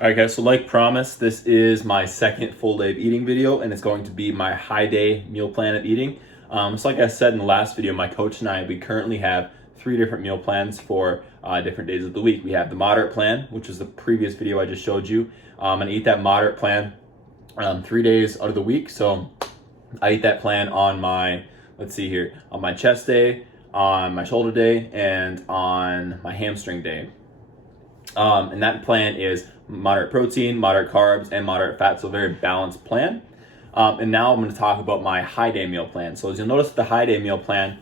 All right, guys, so like promised, this is my second full day of eating video, and it's going to be my high day meal plan of eating. So like I said in the last video, my coach and I, we currently have 3 different meal plans for different days of the week. We have the moderate plan, which is the previous video I just showed you. And I eat that moderate plan 3 days out of the week. So I eat that plan on my, let's see here, on my chest day, on my shoulder day, and on my hamstring day. And that plan is moderate protein, moderate carbs, and moderate fat, so a very balanced plan. And now I'm going to talk about my high day meal plan. So as you'll notice, the high day meal plan,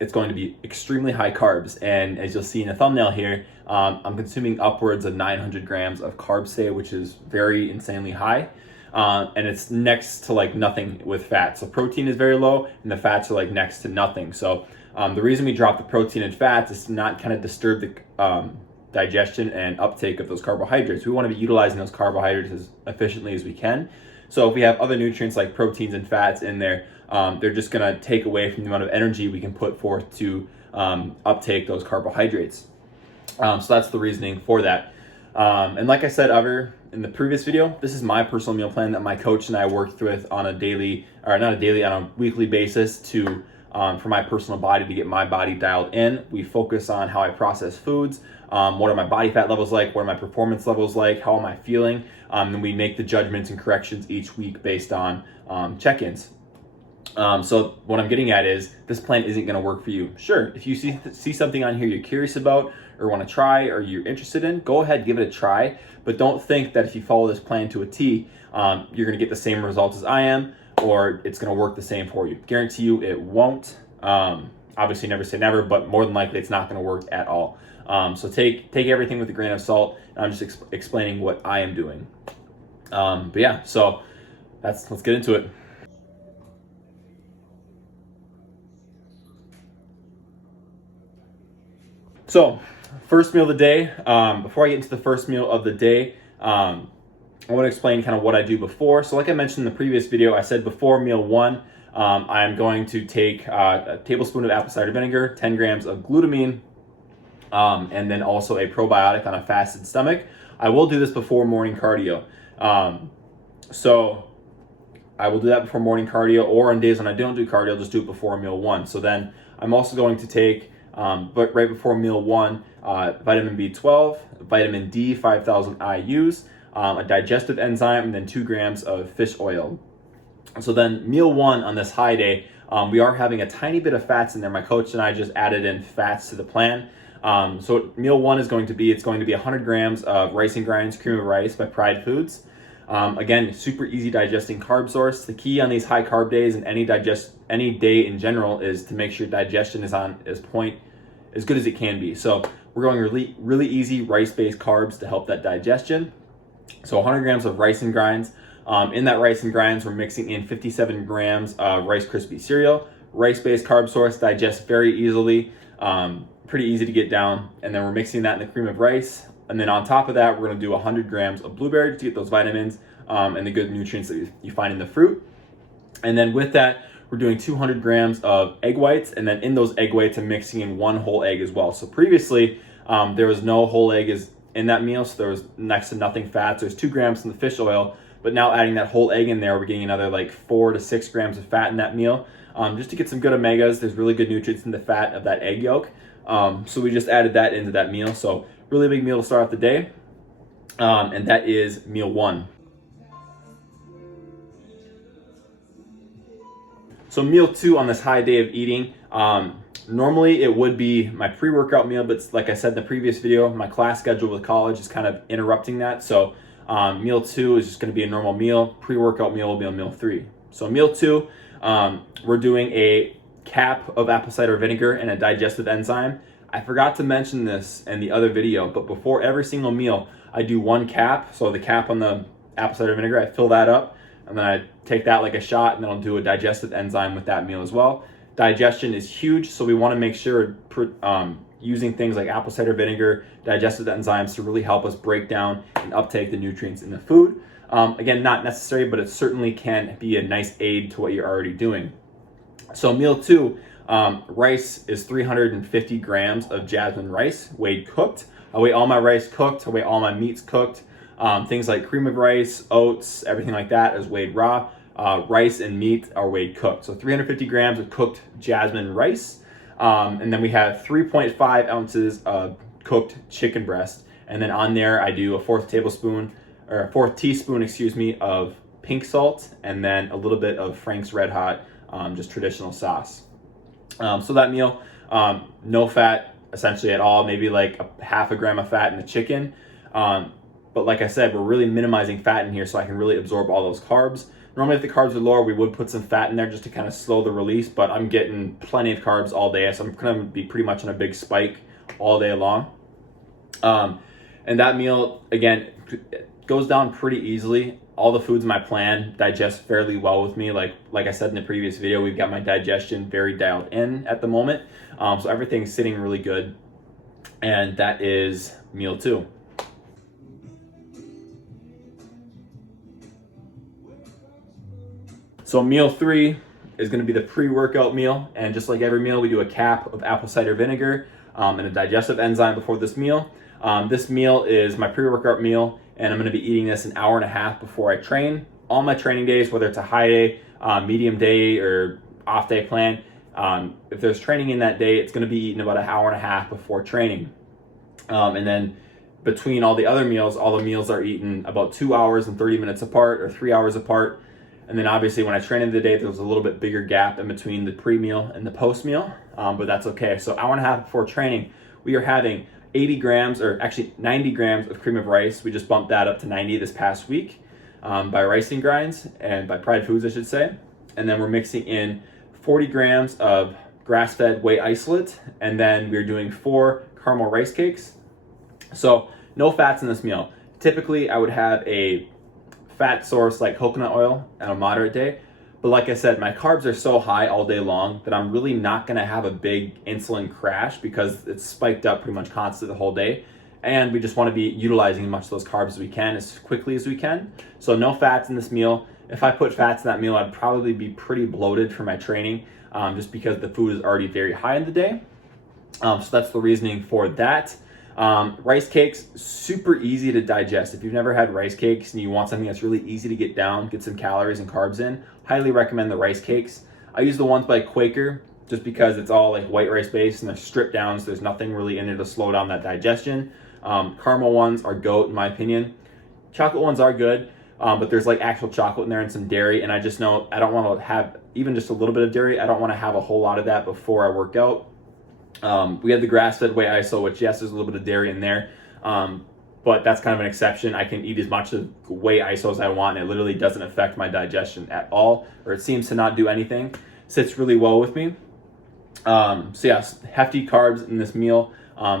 it's going to be extremely high carbs. And as you'll see in the thumbnail here, I'm consuming upwards of 900 grams of carbs today, which is very insanely high. And it's next to like nothing with fat. So protein is very low and the fats are like next to nothing. So the reason we drop the protein and fats is to not kind of disturb the digestion and uptake of those carbohydrates. We want to be utilizing those carbohydrates as efficiently as we can. So if we have other nutrients like proteins and fats in there, they're just going to take away from the amount of energy we can put forth to uptake those carbohydrates. So that's the reasoning for that. And like I said in the previous video, this is my personal meal plan that my coach and I worked with on on a weekly basis to for my personal body, to get my body dialed in. We focus on how I process foods, what are my body fat levels like, what are my performance levels like, how am I feeling, and we make the judgments and corrections each week based on check-ins. So what I'm getting at is this plan isn't going to work for you. Sure, if you see something on here you're curious about or want to try or you're interested in, go ahead, give it a try. But don't think that if you follow this plan to a T, you're going to get the same results as I am, or it's going to work the same for you. Guarantee you it won't. Obviously never say never, but more than likely it's not going to work at all. So take everything with a grain of salt. I'm just explaining what I am doing. But yeah, so let's get into it. So first meal of the day. Before I get into the first meal of the day, I want to explain kind of what I do before. So like I mentioned in the previous video, I said before meal 1, I'm going to take a tablespoon of apple cider vinegar, 10 grams of glutamine, and then also a probiotic on a fasted stomach. I will do this before morning cardio. So I will do that before morning cardio, or on days when I don't do cardio, I'll just do it before meal 1. So then I'm also going to take, but right before meal 1, vitamin B12, vitamin D, 5,000 IUs, a digestive enzyme, and then 2 grams of fish oil. So then meal 1 on this high day, we are having a tiny bit of fats in there. My coach and I just added in fats to the plan. So meal 1 is going to be 100 grams of rice and grinds, cream of rice by Pride Foods. Again, super easy digesting carb source. The key on these high carb days and any day in general is to make sure digestion is on as good as it can be. So we're going really easy rice-based carbs to help that digestion. So 100 grams of rice and grinds. In that rice and grinds, we're mixing in 57 grams of Rice Krispie cereal. Rice-based carb source, digests very easily, pretty easy to get down. And then we're mixing that in the cream of rice. And then on top of that, we're going to do 100 grams of blueberries to get those vitamins and the good nutrients that you find in the fruit. And then with that, we're doing 200 grams of egg whites. And then in those egg whites, I'm mixing in 1 whole egg as well. So previously, there was no whole egg in that meal, so there was next to nothing fats. There's 2 grams in the fish oil, but now adding that whole egg in there, we're getting another like 4 to 6 grams of fat in that meal, just to get some good omegas. There's really good nutrients in the fat of that egg yolk, so we just added that into that meal. So really big meal to start off the day, and that is meal 1. So meal 2 on this high day of eating, normally it would be my pre-workout meal, but like I said in the previous video, my class schedule with college is kind of interrupting that. So meal 2 is just going to be a normal meal. Pre-workout meal will be on meal 3. So meal 2, we're doing a cap of apple cider vinegar and a digestive enzyme. I forgot to mention this in the other video, but before every single meal, I do 1 cap. So the cap on the apple cider vinegar, I fill that up, and then I take that like a shot, and then I'll do a digestive enzyme with that meal as well. Digestion is huge, so we want to make sure using things like apple cider vinegar, digestive enzymes to really help us break down and uptake the nutrients in the food. Again, not necessary, but it certainly can be a nice aid to what you're already doing. So meal 2, rice is 350 grams of jasmine rice, weighed cooked. I weigh all my rice cooked, I weigh all my meats cooked. Things like cream of rice, oats, everything like that is weighed raw. Rice and meat are weighed cooked. So 350 grams of cooked jasmine rice. And then we have 3.5 ounces of cooked chicken breast. And then on there, I do a fourth teaspoon, of pink salt, and then a little bit of Frank's Red Hot, just traditional sauce. So that meal, no fat essentially at all, maybe like a half a gram of fat in the chicken. But like I said, we're really minimizing fat in here so I can really absorb all those carbs. Normally if the carbs are lower, we would put some fat in there just to kind of slow the release, but I'm getting plenty of carbs all day, so I'm gonna be pretty much on a big spike all day long. And that meal, again, goes down pretty easily. All the foods in my plan digest fairly well with me. Like I said in the previous video, we've got my digestion very dialed in at the moment. So everything's sitting really good. And that is meal 2. So meal 3 is going to be the pre-workout meal. And just like every meal, we do a cap of apple cider vinegar and a digestive enzyme before this meal. This meal is my pre-workout meal, and I'm going to be eating this an hour and a half before I train. All my training days, whether it's a high day, medium day, or off day plan, if there's training in that day, it's going to be eaten about an hour and a half before training. And then between all the other meals, all the meals are eaten about 2 hours and 30 minutes apart or 3 hours apart. And then obviously when I train in the day, there's a little bit bigger gap in between the pre-meal and the post-meal, but that's okay. So hour and a half before training, we are having 80 grams, or actually 90 grams of cream of rice. We just bumped that up to 90 this past week by Ricing Grinds and by Pride Foods, I should say. And then we're mixing in 40 grams of grass-fed whey isolate, and then we're doing 4 caramel rice cakes. So no fats in this meal. Typically, I would have a fat source like coconut oil on a moderate day. But like I said, my carbs are so high all day long that I'm really not gonna have a big insulin crash because it's spiked up pretty much constant the whole day. And we just wanna be utilizing as much of those carbs as we can, as quickly as we can. So no fats in this meal. If I put fats in that meal, I'd probably be pretty bloated for my training just because the food is already very high in the day. So that's the reasoning for that. Rice cakes, super easy to digest. If you've never had rice cakes and you want something that's really easy to get down, get some calories and carbs in, highly recommend the rice cakes. I use the ones by Quaker just because it's all like white rice based and they're stripped down, so there's nothing really in it to slow down that digestion. Caramel ones are GOAT in my opinion. Chocolate ones are good, but there's like actual chocolate in there and some dairy, and I just know I don't want to have even just a little bit of dairy. I don't want to have a whole lot of that before I work out. We had the grass-fed whey iso, which yes, there's a little bit of dairy in there, but that's kind of an exception. I can eat as much of whey iso as I want, and it literally doesn't affect my digestion at all, or it seems to not do anything. Sits really well with me. So yes, hefty carbs in this meal.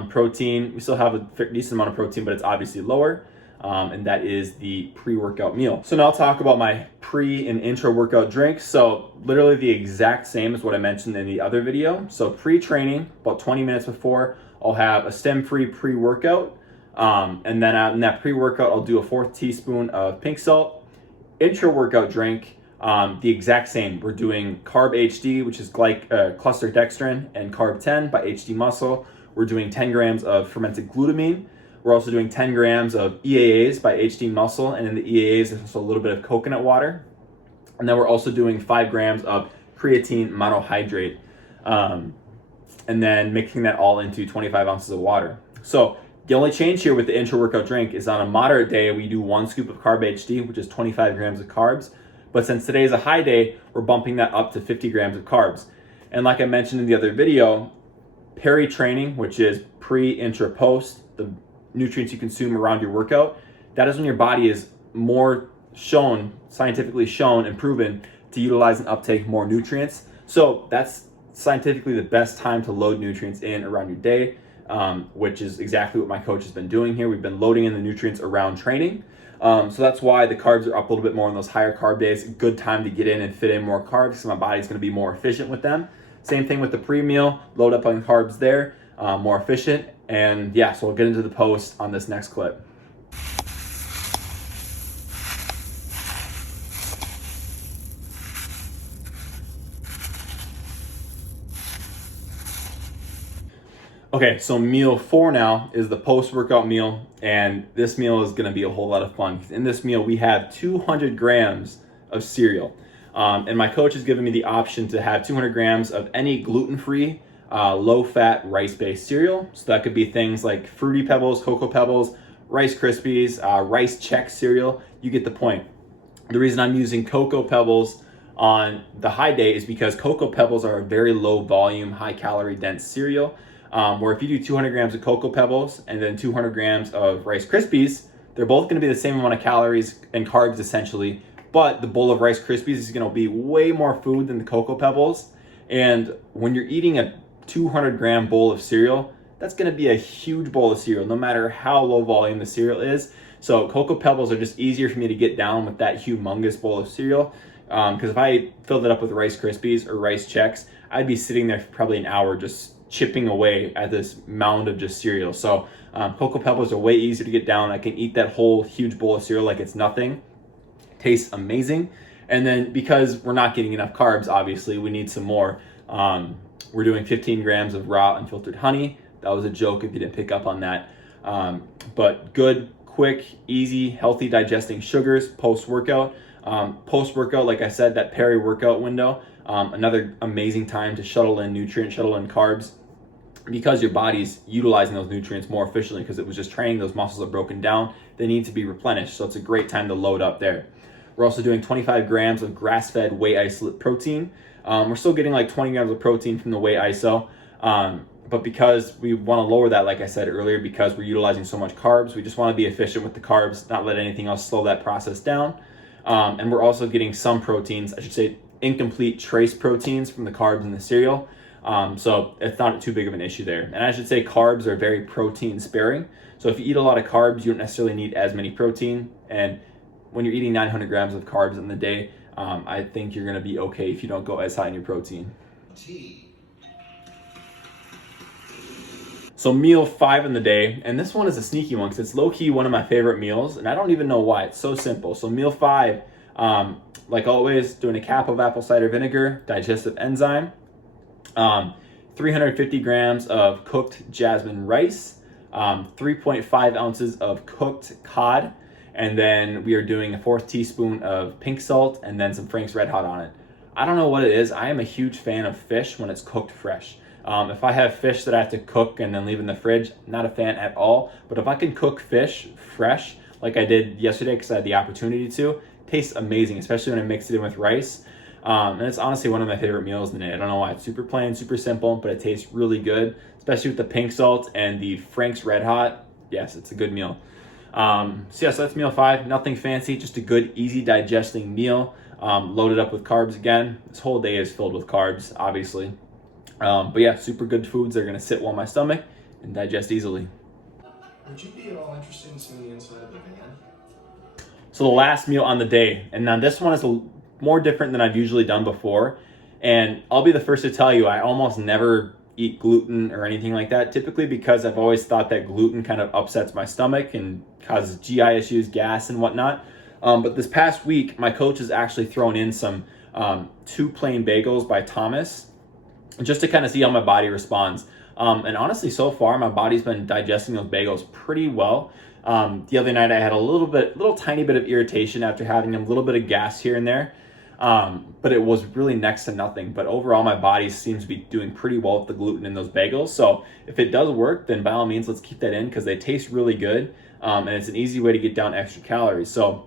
Protein, we still have a decent amount of protein, but it's obviously lower. And that is the pre-workout meal. So now I'll talk about my pre and intra workout drinks. So literally the exact same as what I mentioned in the other video. So pre-training, about 20 minutes before, I'll have a stem-free pre-workout. And then in that pre-workout, I'll do a 4th teaspoon of pink salt. Intra-workout drink, the exact same. We're doing Carb HD, which is cluster dextrin, and Carb 10 by HD Muscle. We're doing 10 grams of fermented glutamine. We're also doing 10 grams of EAAs by HD Muscle, and in the EAAs, there's also a little bit of coconut water. And then we're also doing 5 grams of creatine monohydrate, and then mixing that all into 25 ounces of water. So the only change here with the intra-workout drink is on a moderate day, we do 1 scoop of Carb HD, which is 25 grams of carbs. But since today is a high day, we're bumping that up to 50 grams of carbs. And like I mentioned in the other video, peri-training, which is pre, intra, post, the nutrients you consume around your workout, that is when your body is more scientifically shown and proven to utilize and uptake more nutrients. So that's scientifically the best time to load nutrients in around your day, which is exactly what my coach has been doing here. We've been loading in the nutrients around training. So that's why the carbs are up a little bit more on those higher carb days. Good time to get in and fit in more carbs because my body's going to be more efficient with them. Same thing with the pre-meal, load up on carbs there, more efficient. And yeah, so we'll get into the post on this next clip. Okay, so meal 4 now is the post-workout meal, and this meal is gonna be a whole lot of fun. In this meal, we have 200 grams of cereal. And my coach has given me the option to have 200 grams of any gluten-free, low-fat, rice-based cereal. So that could be things like Fruity Pebbles, Cocoa Pebbles, Rice Krispies, Rice Chex cereal. You get the point. The reason I'm using Cocoa Pebbles on the high day is because Cocoa Pebbles are a very low volume, high calorie dense cereal. Where if you do 200 grams of Cocoa Pebbles and then 200 grams of Rice Krispies, they're both going to be the same amount of calories and carbs essentially, but the bowl of Rice Krispies is going to be way more food than the Cocoa Pebbles. And when you're eating a 200 gram bowl of cereal, that's going to be a huge bowl of cereal, no matter how low volume the cereal is. So Cocoa Pebbles are just easier for me to get down with that humongous bowl of cereal. Because if I filled it up with Rice Krispies or Rice Chex, I'd be sitting there for probably an hour just chipping away at this mound of just cereal. So Cocoa Pebbles are way easier to get down. I can eat that whole huge bowl of cereal like it's nothing. Tastes amazing. And then because we're not getting enough carbs, obviously, we need some more. We're doing 15 grams of raw unfiltered honey. That was a joke if you didn't pick up on that. But good, quick, easy, healthy digesting sugars post-workout. Post-workout, like I said, that peri-workout window, another amazing time to shuttle in nutrients, shuttle in carbs, because your body's utilizing those nutrients more efficiently because it was just training, those muscles are broken down, they need to be replenished. So it's a great time to load up there. We're also doing 25 grams of grass-fed whey isolate protein. We're still getting like 20 grams of protein from the whey iso, but because we want to lower that, like I said earlier, because we're utilizing so much carbs, we just want to be efficient with the carbs, not let anything else slow that process down. And we're also getting some proteins, I should say incomplete trace proteins from the carbs in the cereal. So it's not too big of an issue there. And I should say carbs are very protein sparing. So if you eat a lot of carbs, you don't necessarily need as many protein. And when you're eating 900 grams of carbs in the day, I think you're going to be okay if you don't go as high in your protein. So meal 5 in the day, and this one is a sneaky one because it's low-key one of my favorite meals, and I don't even know why. It's so simple. So meal 5, like always, doing a cap of apple cider vinegar, digestive enzyme, 350 grams of cooked jasmine rice, 3.5 ounces of cooked cod, and then we are doing a 1/4 teaspoon of pink salt and then some Frank's Red Hot on it. I don't know what it is. I am a huge fan of fish when it's cooked fresh. If I have fish that I have to cook and then leave in the fridge, not a fan at all. But if I can cook fish fresh, like I did yesterday because I had the opportunity to, tastes amazing, especially when I mix it in with rice. And it's honestly one of my favorite meals in the day. I don't know why. It's super plain, super simple, but it tastes really good, especially with the pink salt and the Frank's Red Hot. Yes, it's a good meal. So that's meal 5. Nothing fancy, just a good, easy digesting meal. Loaded up with carbs again. This whole day is filled with carbs, obviously. But yeah, super good foods. They're going to sit well in my stomach and digest easily. Would you be at all interested in seeing the inside of the van? So the last meal on the day, and now this one is more different than I've usually done before. And I'll be the first to tell you, I almost never eat gluten or anything like that, typically because I've always thought that gluten kind of upsets my stomach and causes GI issues, gas and whatnot. But this past week, my coach has actually thrown in some 2 plain bagels by Thomas, just to kind of see how my body responds. And honestly, so far, my body's been digesting those bagels pretty well. The other night, I had a little tiny bit of irritation after having them, a little bit of gas here and there. But it was really next to nothing. But overall, my body seems to be doing pretty well with the gluten in those bagels. So if it does work, then by all means, let's keep that in because they taste really good. And it's an easy way to get down extra calories. So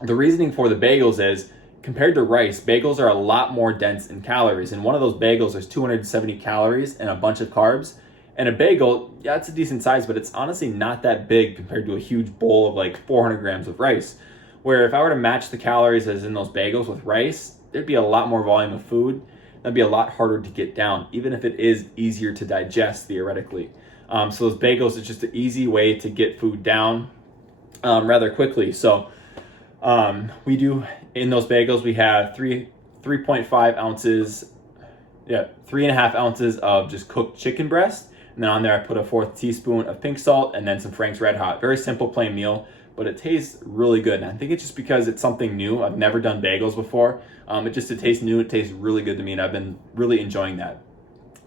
the reasoning for the bagels is, compared to rice, bagels are a lot more dense in calories. And one of those bagels, there's 270 calories and a bunch of carbs. And a bagel, yeah, it's a decent size, but it's honestly not that big compared to a huge bowl of like 400 grams of rice. Where if I were to match the calories as in those bagels with rice, there'd be a lot more volume of food. That'd be a lot harder to get down, even if it is easier to digest theoretically. So those bagels is just an easy way to get food down rather quickly. So we do, in those bagels, we have 3.5 ounces, 3.5 ounces of just cooked chicken breast. And then on there, I put a 1/4 teaspoon of pink salt and then some Frank's Red Hot. Very simple, plain meal, but it tastes really good. And I think it's just because it's something new. I've never done bagels before. It tastes new. It tastes really good to me, and I've been really enjoying that.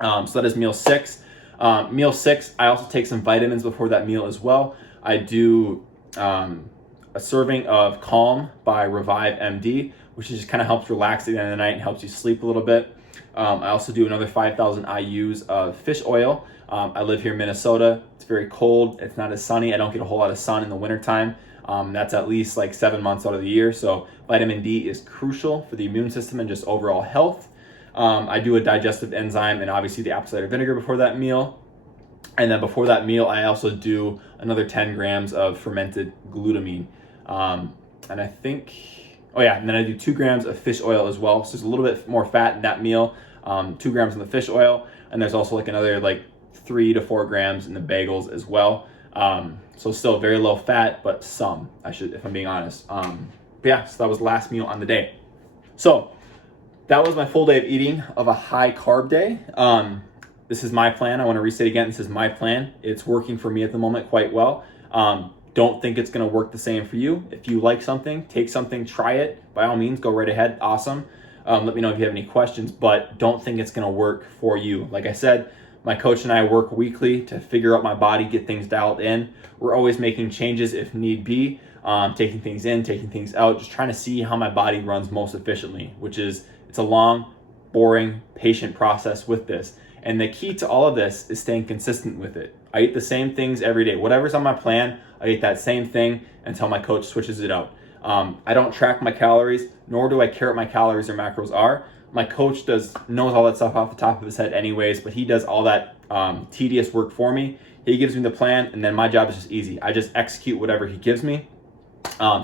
So that is meal 6. Meal 6, I also take some vitamins before that meal as well. I do a serving of Calm by Revive MD, which just kind of helps relax at the end of the night and helps you sleep a little bit. I also do another 5,000 IUs of fish oil. I live here in Minnesota. It's very cold. It's not as sunny. I don't get a whole lot of sun in the wintertime. That's at least like 7 months out of the year. So vitamin D is crucial for the immune system and just overall health. I do a digestive enzyme and obviously the apple cider vinegar before that meal. And then before that meal, I also do another 10 grams of fermented glutamine. And I think, and then I do 2 grams of fish oil as well. So there's a little bit more fat in that meal, 2 grams in the fish oil. And there's also like another 3 to 4 grams in the bagels as well. So still very low fat, but some, if I'm being honest. So that was the last meal on the day. So that was my full day of eating of a high carb day. This is my plan. I want to restate again, this is my plan. It's working for me at the moment quite well. Don't think it's going to work the same for you. If you like something, take something, try it. By all means, go right ahead. Awesome. Let me know if you have any questions, but don't think it's going to work for you. Like I said, my coach and I work weekly to figure out my body, get things dialed in. We're always making changes if need be, taking things in, taking things out, just trying to see how my body runs most efficiently, which is, it's a long, boring, patient process with this. And the key to all of this is staying consistent with it. I eat the same things every day. Whatever's on my plan, I eat that same thing until my coach switches it out. I don't track my calories, nor do I care what my calories or macros are. My coach knows all that stuff off the top of his head anyways, but he does all that tedious work for me. He gives me the plan, and then my job is just easy. I just execute whatever he gives me.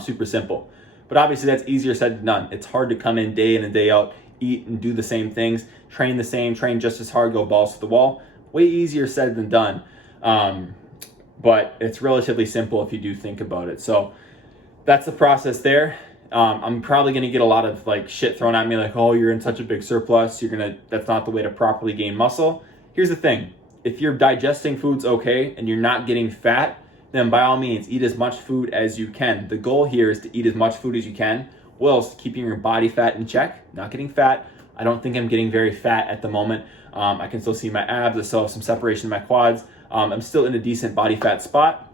Super simple. But obviously that's easier said than done. It's hard to come in and day out, eat and do the same things, train just as hard, go balls to the wall. Way easier said than done. But it's relatively simple if you do think about it. So that's the process there. I'm probably going to get a lot of shit thrown at me oh, you're in such a big surplus. That's not the way to properly gain muscle. Here's the thing. If you're digesting foods okay and you're not getting fat, then by all means, eat as much food as you can. The goal here is to eat as much food as you can whilst keeping your body fat in check, not getting fat. I don't think I'm getting very fat at the moment. I can still see my abs. I still have some separation in my quads. I'm still in a decent body fat spot.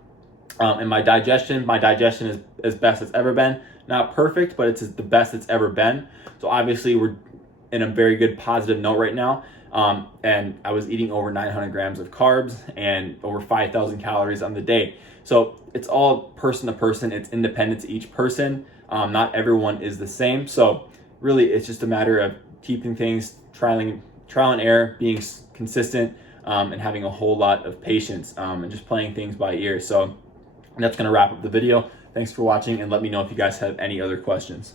And my digestion is as best it's ever been. Not perfect, but it's the best it's ever been. So obviously we're in a very good positive note right now. And I was eating over 900 grams of carbs and over 5,000 calories on the day. So it's all person to person. It's independent to each person. Not everyone is the same. So really it's just a matter of keeping things, trial and error, being consistent, and having a whole lot of patience, and just playing things by ear. So that's going to wrap up the video. Thanks for watching, and let me know if you guys have any other questions.